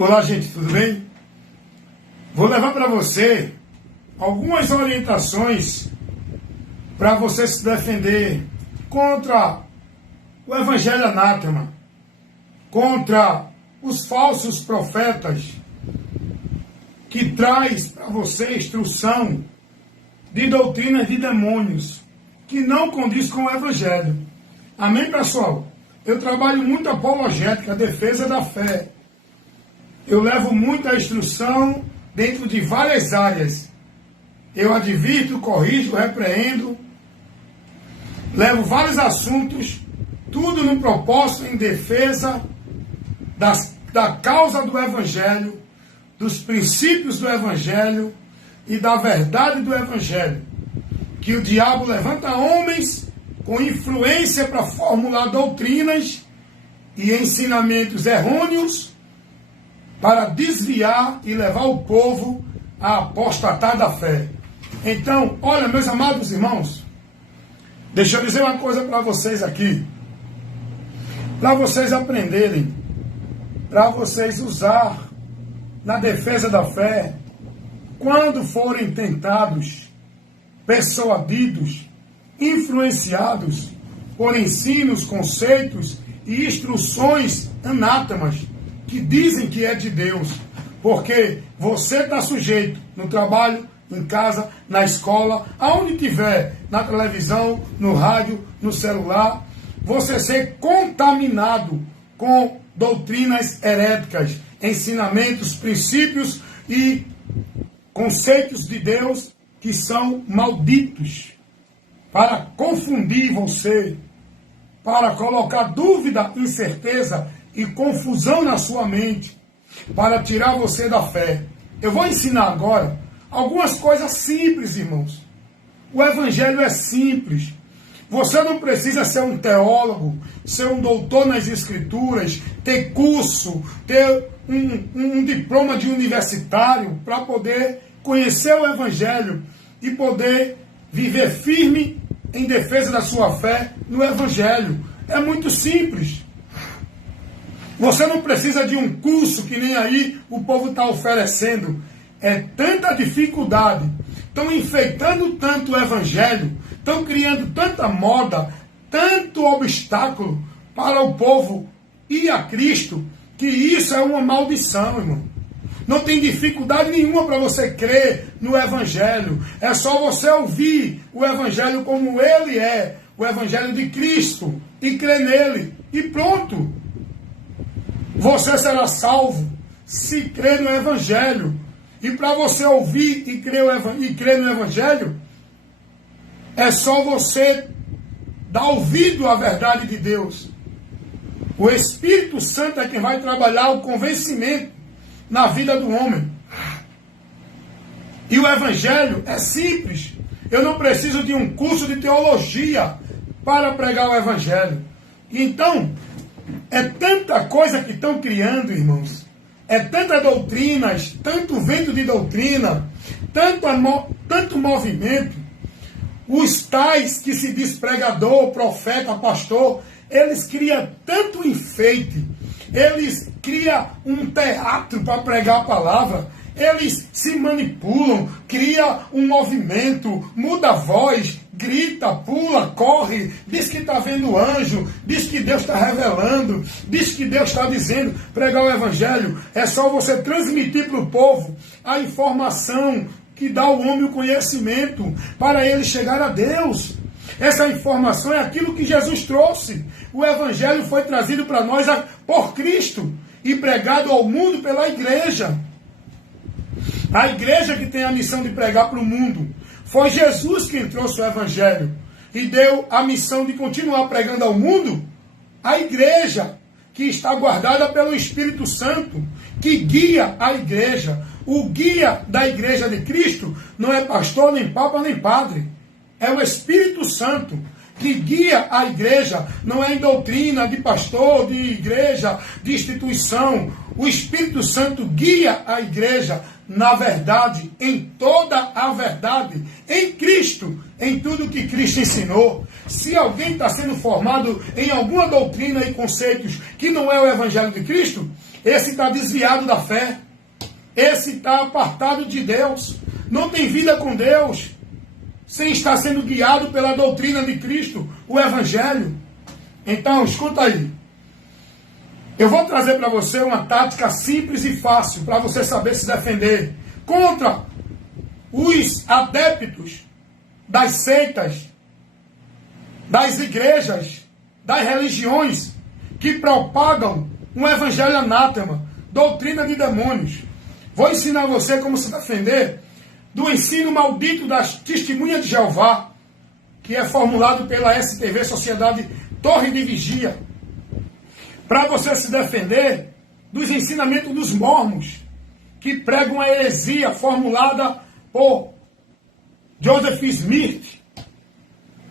Olá, gente, tudo bem? Vou levar para você algumas orientações para você se defender contra o evangelho anátema, contra os falsos profetas que traz para você instrução de doutrinas de demônios que não condiz com o evangelho. Amém, pessoal? Eu trabalho muito apologética, defesa da fé. Eu levo muita instrução dentro de várias áreas. Eu advirto, corrijo, repreendo, levo vários assuntos, tudo no propósito em defesa da causa do Evangelho, dos princípios do Evangelho e da verdade do Evangelho. Que o diabo levanta homens com influência para formular doutrinas e ensinamentos errôneos para desviar e levar o povo a apostatar da fé. Então, olha, meus amados irmãos, deixa eu dizer uma coisa para vocês aqui, para vocês aprenderem, para vocês usar na defesa da fé, quando forem tentados, persuadidos, influenciados por ensinos, conceitos e instruções anátemas que dizem que é de Deus, porque você está sujeito no trabalho, em casa, na escola, aonde tiver, na televisão, no rádio, no celular, você ser contaminado com doutrinas heréticas, ensinamentos, princípios e conceitos de Deus que são malditos, para confundir você, para colocar dúvida, incerteza e confusão na sua mente, para tirar você da fé. Eu vou ensinar agora algumas coisas simples, irmãos. O evangelho é simples. Você não precisa ser um teólogo, ser um doutor nas escrituras, ter curso, ter um diploma de universitário para poder conhecer o evangelho e poder viver firme em defesa da sua fé no evangelho. É muito simples. Você não precisa de um curso que nem aí o povo está oferecendo. É tanta dificuldade. Estão enfeitando tanto o evangelho, estão criando tanta moda, tanto obstáculo para o povo ir a Cristo, que isso é uma maldição, irmão. Não tem dificuldade nenhuma para você crer no evangelho. É só você ouvir o evangelho como ele é, o evangelho de Cristo, e crer nele. E pronto. Você será salvo se crer no evangelho. E para você ouvir e crer no evangelho, é só você dar ouvido à verdade de Deus. O Espírito Santo é quem vai trabalhar o convencimento na vida do homem. E o evangelho é simples. Eu não preciso de um curso de teologia para pregar o evangelho. Então, é tanta coisa que estão criando, irmãos. É tanta doutrinas, tanto vento de doutrina, tanto movimento. Os tais que se diz pregador, profeta, pastor, eles criam tanto enfeite, eles criam um teatro para pregar a palavra, eles se manipulam, criam um movimento, muda a voz, grita, pula, corre, diz que está vendo anjo, diz que Deus está revelando, diz que Deus está dizendo. Pregar o evangelho é só você transmitir para o povo a informação que dá ao homem o conhecimento para ele chegar a Deus. Essa informação é aquilo que Jesus trouxe. O evangelho foi trazido para nós por Cristo e pregado ao mundo pela igreja. A igreja que tem a missão de pregar para o mundo. Foi Jesus quem trouxe o evangelho e deu a missão de continuar pregando ao mundo. A igreja, que está guardada pelo Espírito Santo, que guia a igreja. O guia da igreja de Cristo não é pastor, nem papa, nem padre. É o Espírito Santo que guia a igreja. Não é em doutrina de pastor, de igreja, de instituição. O Espírito Santo guia a igreja na verdade, em toda a verdade, em Cristo, em tudo que Cristo ensinou. Se alguém está sendo formado em alguma doutrina e conceitos que não é o Evangelho de Cristo, esse está desviado da fé, esse está apartado de Deus, não tem vida com Deus, sem estar sendo guiado pela doutrina de Cristo, o Evangelho. Então, escuta aí. Eu vou trazer para você uma tática simples e fácil para você saber se defender contra os adeptos das seitas, das igrejas, das religiões que propagam um evangelho anátema, doutrina de demônios. Vou ensinar você como se defender do ensino maldito das testemunhas de Jeová, que é formulado pela STV, Sociedade Torre de Vigia, para você se defender dos ensinamentos dos mormons, que pregam a heresia formulada por Joseph Smith,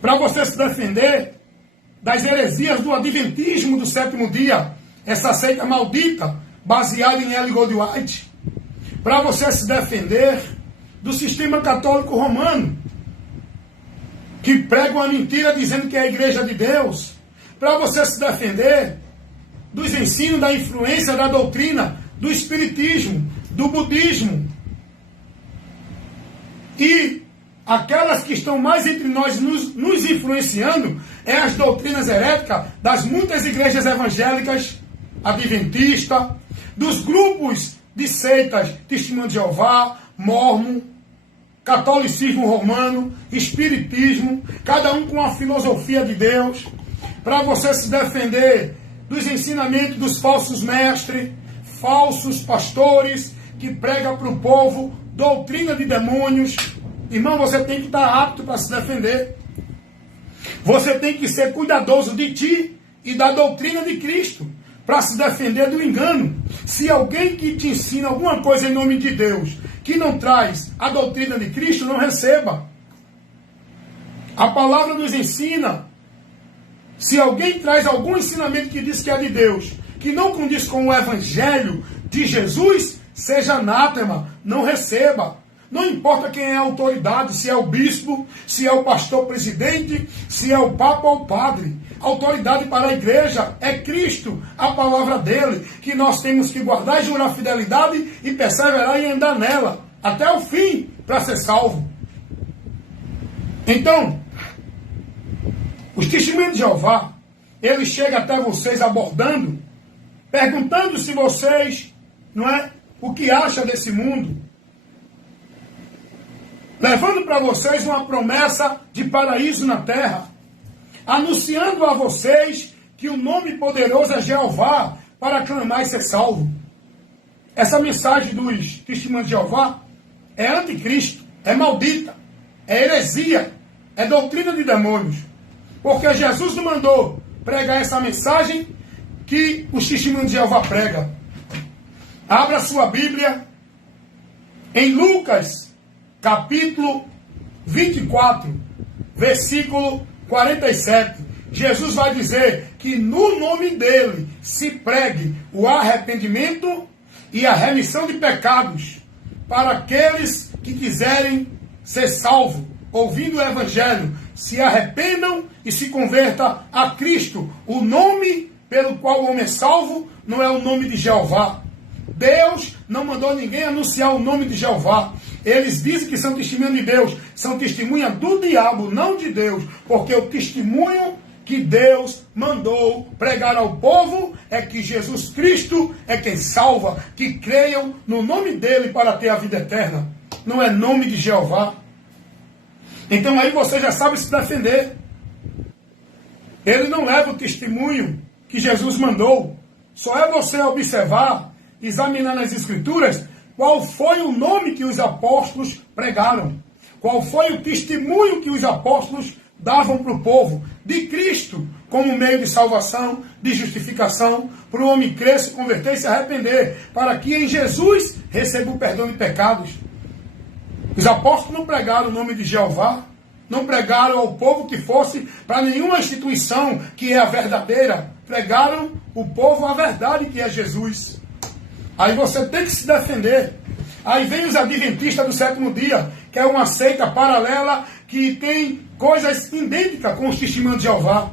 para você se defender das heresias do adventismo do sétimo dia, essa seita maldita, baseada em Ellen G. White, para você se defender do sistema católico romano, que prega uma mentira dizendo que é a igreja de Deus, para você se defender dos ensinos da influência da doutrina do espiritismo, do budismo, e aquelas que estão mais entre nós nos influenciando é as doutrinas heréticas das muitas igrejas evangélicas, adventistas, dos grupos de seitas, Testemunho de Jeová, Mórmon, catolicismo romano, espiritismo, cada um com a filosofia de Deus, para você se defender dos ensinamentos dos falsos mestres, falsos pastores, que pregam para o povo doutrina de demônios. Irmão, você tem que estar apto para se defender. Você tem que ser cuidadoso de ti e da doutrina de Cristo, para se defender do engano. Se alguém que te ensina alguma coisa em nome de Deus, que não traz a doutrina de Cristo, não receba. A palavra nos ensina. Se alguém traz algum ensinamento que diz que é de Deus, que não condiz com o Evangelho de Jesus, seja anátema, não receba. Não importa quem é a autoridade, se é o bispo, se é o pastor presidente, se é o papa ou o padre. A autoridade para a igreja é Cristo, a palavra dele, que nós temos que guardar e jurar fidelidade e perseverar e andar nela, até o fim, para ser salvo. Então, os testemunhos de Jeová, ele chega até vocês abordando, perguntando se vocês, não é, o que acham desse mundo, levando para vocês uma promessa de paraíso na terra, anunciando a vocês que o nome poderoso é Jeová para clamar e ser salvo. Essa mensagem dos testemunhos de Jeová é anticristo, é maldita, é heresia, é doutrina de demônios. Porque Jesus não mandou pregar essa mensagem que os testemunhos de Jeová pregam. Abra sua Bíblia em Lucas, capítulo 24, versículo 47. Jesus vai dizer que no nome dele se pregue o arrependimento e a remissão de pecados para aqueles que quiserem ser salvos, ouvindo o Evangelho, se arrependam e se convertam a Cristo. O nome pelo qual o homem é salvo não é o nome de Jeová. Deus não mandou ninguém anunciar o nome de Jeová. Eles dizem que são testemunhas de Deus, são testemunhas do diabo, não de Deus, porque o testemunho que Deus mandou pregar ao povo é que Jesus Cristo é quem salva, que creiam no nome dele para ter a vida eterna. Não é nome de Jeová. Então aí você já sabe se defender. Ele não leva o testemunho que Jesus mandou. Só é você observar, examinar nas Escrituras, qual foi o nome que os apóstolos pregaram. Qual foi o testemunho que os apóstolos davam para o povo de Cristo como meio de salvação, de justificação, para o homem crer, se converter e se arrepender, para que em Jesus receba o perdão de pecados. Os apóstolos não pregaram o nome de Jeová, não pregaram ao povo que fosse para nenhuma instituição que é a verdadeira, pregaram o povo a verdade que é Jesus. Aí você tem que se defender. Aí vem os adventistas do sétimo dia, que é uma seita paralela que tem coisas idênticas com os testemunhos de Jeová.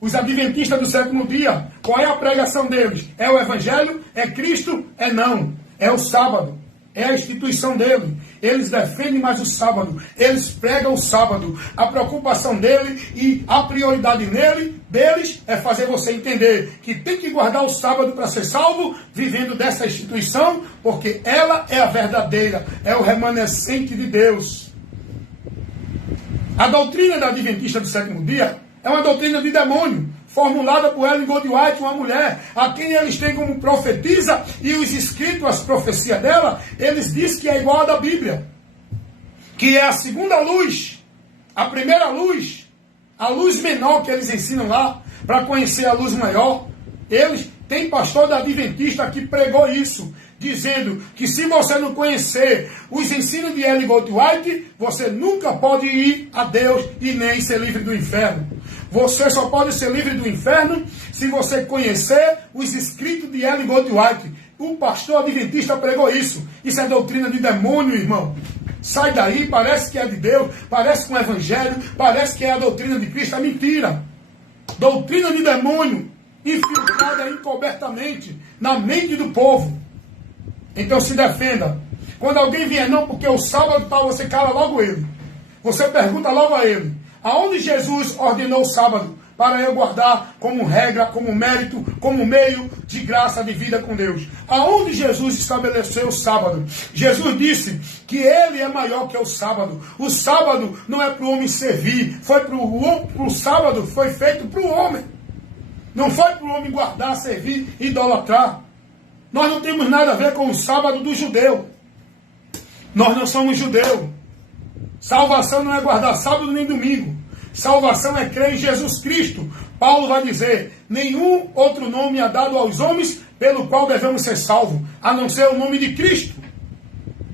Os adventistas do sétimo dia Qual é a pregação deles? É o Evangelho? É Cristo? É não. É o sábado. É a instituição dele. Eles defendem mais o sábado. Eles pregam o sábado. A preocupação dele e a prioridade deles é fazer você entender que tem que guardar o sábado para ser salvo, vivendo dessa instituição, porque ela é a verdadeira, é o remanescente de Deus. A doutrina da Adventista do sétimo dia é uma doutrina de demônio, formulada por Ellen Goldwhite, uma mulher, a quem eles têm como profetisa, e os escritos, as profecias dela, eles dizem que é igual a da Bíblia, que é a segunda luz, a primeira luz, a luz menor que eles ensinam lá, para conhecer a luz maior. Eles têm pastor da Adventista que pregou isso, dizendo que se você não conhecer os ensinos de Ellen Goldwhite, você nunca pode ir a Deus e nem ser livre do inferno. Você só pode ser livre do inferno se você conhecer os escritos de Ellen Goldwhite. O pastor adventista pregou isso. Isso é doutrina de demônio, irmão. Sai daí, parece que é de Deus, parece que é um evangelho, parece que é a doutrina de Cristo. É mentira. Doutrina de demônio, infiltrada encobertamente na mente do povo. Então se defenda. Quando alguém vier, não, porque o sábado tal, você cala logo ele. Você pergunta logo a ele: aonde Jesus ordenou o sábado para eu guardar como regra, como mérito, como meio de graça de vida com Deus? Aonde Jesus estabeleceu o sábado? Jesus disse que ele é maior que o sábado. O sábado não é para o homem servir, o sábado foi feito para o homem. Não foi para o homem guardar, servir, idolatrar. Nós não temos nada a ver com o sábado do judeu. Nós não somos judeus. Salvação não é guardar sábado nem domingo. Salvação é crer em Jesus Cristo. Paulo vai dizer: nenhum outro nome é dado aos homens pelo qual devemos ser salvos, a não ser o nome de Cristo.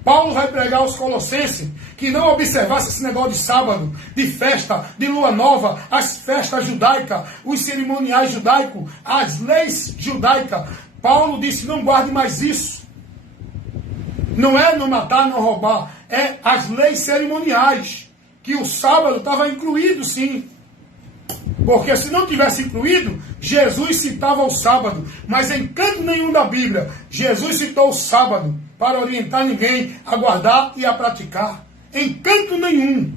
Paulo vai pregar aos Colossenses que não observasse esse negócio de sábado, de festa, de lua nova, as festas judaicas, os cerimoniais judaicos, as leis judaicas. Paulo disse: não guarde mais isso. Não é não matar, não roubar, é as leis cerimoniais, que o sábado estava incluído, sim. Porque se não tivesse incluído, Jesus citava o sábado. Mas em canto nenhum da Bíblia, Jesus citou o sábado para orientar ninguém a guardar e a praticar. Em canto nenhum.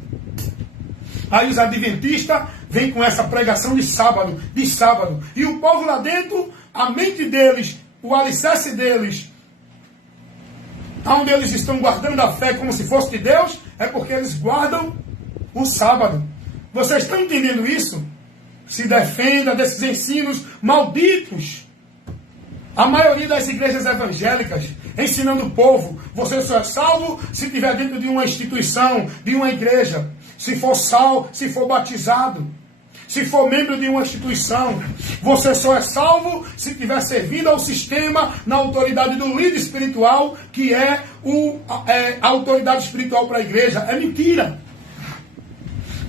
Aí os adventistas vêm com essa pregação de sábado. E o povo lá dentro, a mente deles, o alicerce deles, onde eles estão guardando a fé como se fosse de Deus, é porque eles guardam o sábado. Vocês estão entendendo isso? Se defenda desses ensinos malditos. A maioria das igrejas evangélicas ensinando o povo: você só é salvo se estiver dentro de uma instituição, de uma igreja, se for salvo, se for batizado, se for membro de uma instituição. Você só é salvo se estiver servindo ao sistema, na autoridade do líder espiritual, que é a autoridade espiritual para a igreja. É mentira.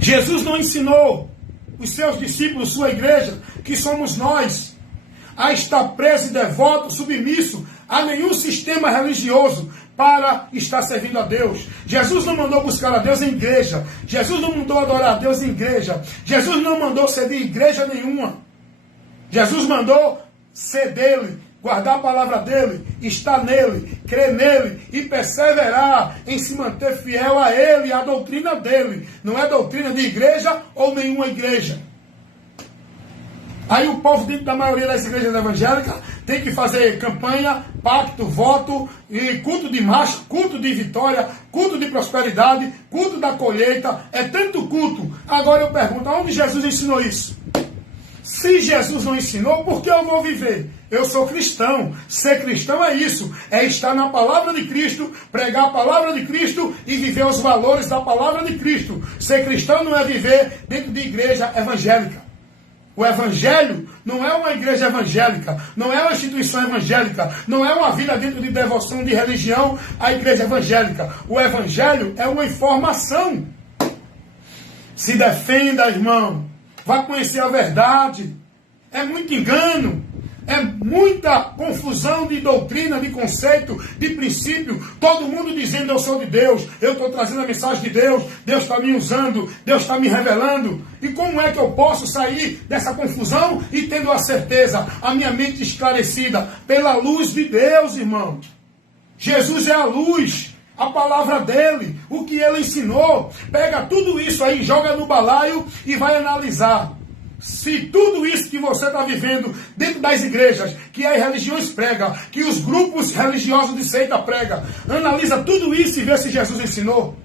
Jesus não ensinou os seus discípulos, sua igreja, que somos nós, a estar preso e devoto, submisso a nenhum sistema religioso para estar servindo a Deus. Jesus não mandou buscar a Deus em igreja. Jesus não mandou adorar a Deus em igreja. Jesus não mandou ser de igreja nenhuma. Jesus mandou ser dele, guardar a palavra dele, estar nele, crer nele e perseverar em se manter fiel a ele, à doutrina dele. Não é doutrina de igreja ou nenhuma igreja. Aí o povo dentro da maioria das igrejas evangélicas tem que fazer campanha, pacto, voto, e culto de marcha, culto de vitória, culto de prosperidade, culto da colheita. É tanto culto. Agora eu pergunto: aonde Jesus ensinou isso? Se Jesus não ensinou, por que eu vou viver? Eu sou cristão. Ser cristão é isso. É estar na palavra de Cristo, pregar a palavra de Cristo e viver os valores da palavra de Cristo. Ser cristão não é viver dentro de igreja evangélica. O evangelho não é uma igreja evangélica, não é uma instituição evangélica, não é uma vida dentro de devoção de religião à igreja evangélica. O evangelho é uma informação. Se defenda, irmão. Vá conhecer a verdade. É muito engano. É muita confusão de doutrina, de conceito, de princípio. Todo mundo dizendo eu sou de Deus, eu estou trazendo a mensagem de Deus, Deus está me usando, Deus está me revelando. E como é que eu posso sair dessa confusão e tendo a certeza, a minha mente esclarecida pela luz de Deus, irmão? Jesus é a luz. A palavra dele, o que ele ensinou. Pega tudo isso aí, joga no balaio e vai analisar. Se tudo isso que você está vivendo dentro das igrejas, que as religiões pregam, que os grupos religiosos de seita pregam, analisa tudo isso e vê se Jesus ensinou.